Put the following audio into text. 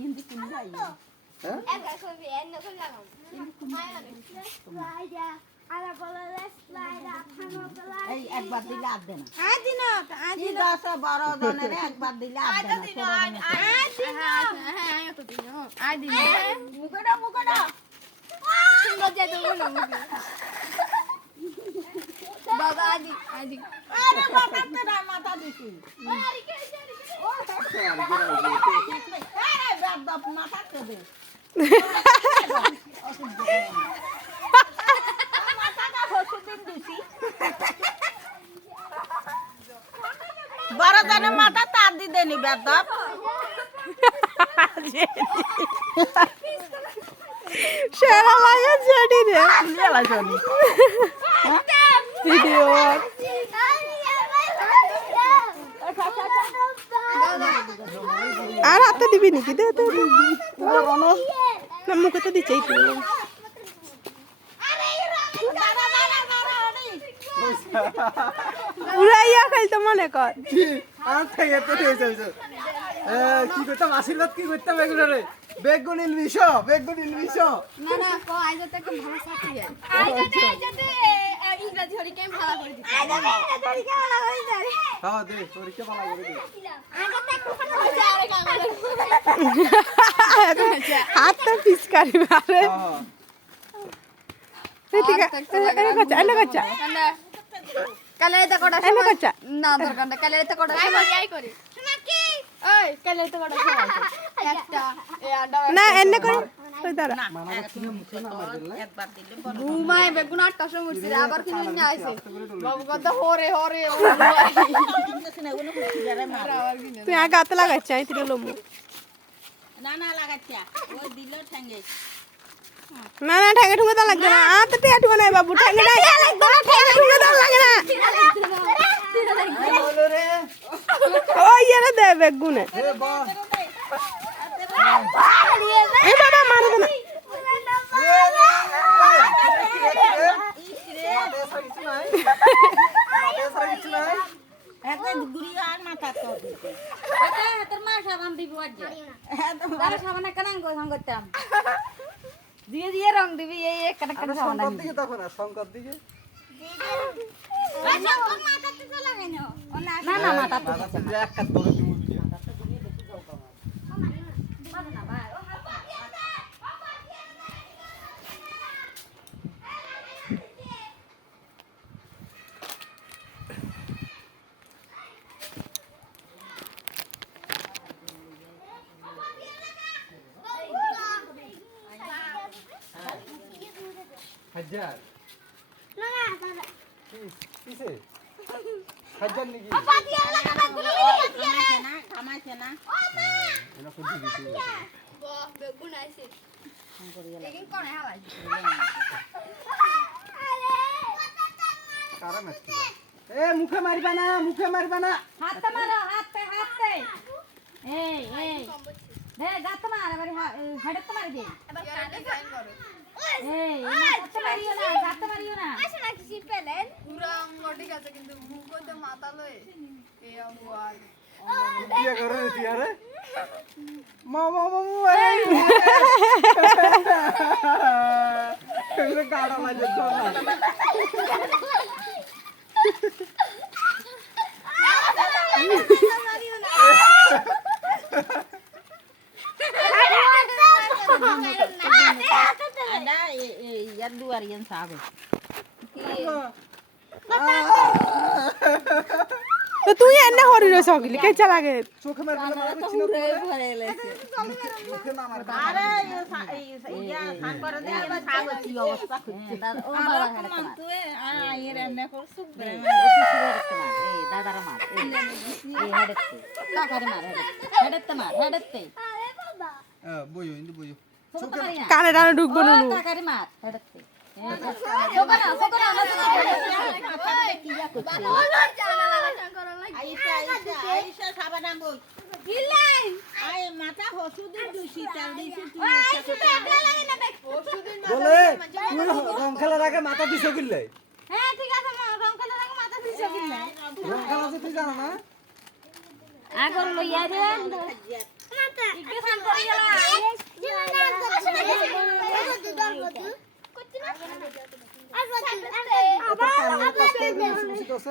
ইন্দি কোন যাই হ্যাঁ একা কবি এন্ন করলাম এই একবার দিলে আর দেনা আদি না আদি কি দশ বড় জনের একবার দিলে আর দেনা হ্যাঁ আয় তো দিন আদি না মুকড়া সুন্দর যে তো বলো বাবা আদি আদি আরে মাথাতে না মাথা দিছি আরে কে ও আরে বাপ মাথাতে দে মাথাটা হসুদিন দিছি বড় জনের মাথা তার দি দেনি বেদব সেরা লাগে জেডি রে লেলা জনি ভিডিও আর হাতে দিবি নাকি দে দে দে। না মুখে তো দিচ্ছেই তো উড়াইয়া খাইতে মনে কর আর থেকে তো হয়েছে কি করতাম আশীর্বাদ কি করতাম এগুলো রে বেগুনিল বিষ বেগুনিল বিষ না না কো আই যেতে একদম ভালো সাথী যায় আইজাতে ইংরেজি হরি কেম ভালো করে দিছি আইজাতে ইংরেজি হরি কেম ভালো করে দিছি হ্যাঁ দে পরীক্ষা ভালো করে দে আইজাতে একটু ভালো আরে কাগজ হাতটা পিচকারি মারে হ্যাঁ ঠিক আছে এনে কচ্চা এনে কচ্চা কালে এটা কোটা এনে কচ্চা না দরকার না কালে এটা কোটা আই করি শোনা কি ওই কালে এটা কোটা একটা এ আন্ডা না এনে করি ওই দাঁড়া একবার দিলে বড় ঘুমায় বেগুন 8টার সময় উঠছি আবার কিনে নিয়ে আইছে বাবু কত হরে হরে তুই আগে হাতে লাগাচ্ছি আমি তিরে লমু না না লাগাচ্ছা ওই দিল ঠ্যাঙ্গে না না ঠেঙ্গে ঠুঙ্গে তো লাগবে না আর তো টেয়া ঠুঙ্গে নাই বাবু ঠেঙ্গে নাই ঠেঙ্গে ঠুঙ্গে তো লাগে না বলো রে ওই এনে দে বেগুনে হে বল এ বাবা মারো না এত গুড়ি আর মাথা তো দিতে তোর মা সাবান দিব আজ এত তারা সাবানে কেন গোছান করতাম দিয়ে দিয়ে রং দিবি এই এক কাটা কাটা সাবান শঙ্কর দিকে তখন শঙ্কর দিকে আচ্ছা ও মাথাতে তো লাগাই না না না মাথা দাদা তুমি এক কাজ বলে তুমি ভিডিও হাজার না না দাদা কিসে হাজার নাকি পাতিয়া লাগা গুলো কামাইছে না কামাইছে না এটা কোন দিকে বাহ বেগুন আইছে একিন কোনে হালাই কারা মারছি এ মুখে মারবা না হাতটা মারো হাতে এই এই দে গাত মার এবারে হেডতে মারি দে এবার কানে সাইন করো এই হাতটা মারিও না গাত মারিও না আসে না কিছু পেলেন পুরা অঙ্গ ঠিক আছে কিন্তু মুখ হইতে মাথা লয়ে এই অঙ্গ আর কি করে তুই আরে মামা এই এগুলো গাড়া লাগে তো ada ইয়ার দুয়ারিয়ান সাগো তো তুই এনে হরি রে সগলি কে চালাগে চোখে মারবে না কিছু মুখে না মারবে আরে ইয়া সান করে দে সাগো কি অবস্থা হচ্ছে ও বাবা মান তুই এর এমনে কর সুখ দে এই দাদারা মার এই হেডতে কাকারে মার হেডতে মার হেডতে আরে বাবা বইও ইন্দু বইও চোখে মারি না কানে টানে ঢুকবো নুনু কাকারে মার হেডতে আইসা সাবানা বই আই মাথা হসুদিন দুছি তেল দিছি তুই বলে তুই রং খেলার আগে মাথা দিছো কিল্লে হ্যাঁ ঠিক আছে রং কালার আগে মাথা দিছো কিনা রং খেলা যে তুই জানো না আগর লইয়া দে ইকে খান করে গেলা এত কান্না করছে, বেশি বেশি করছে।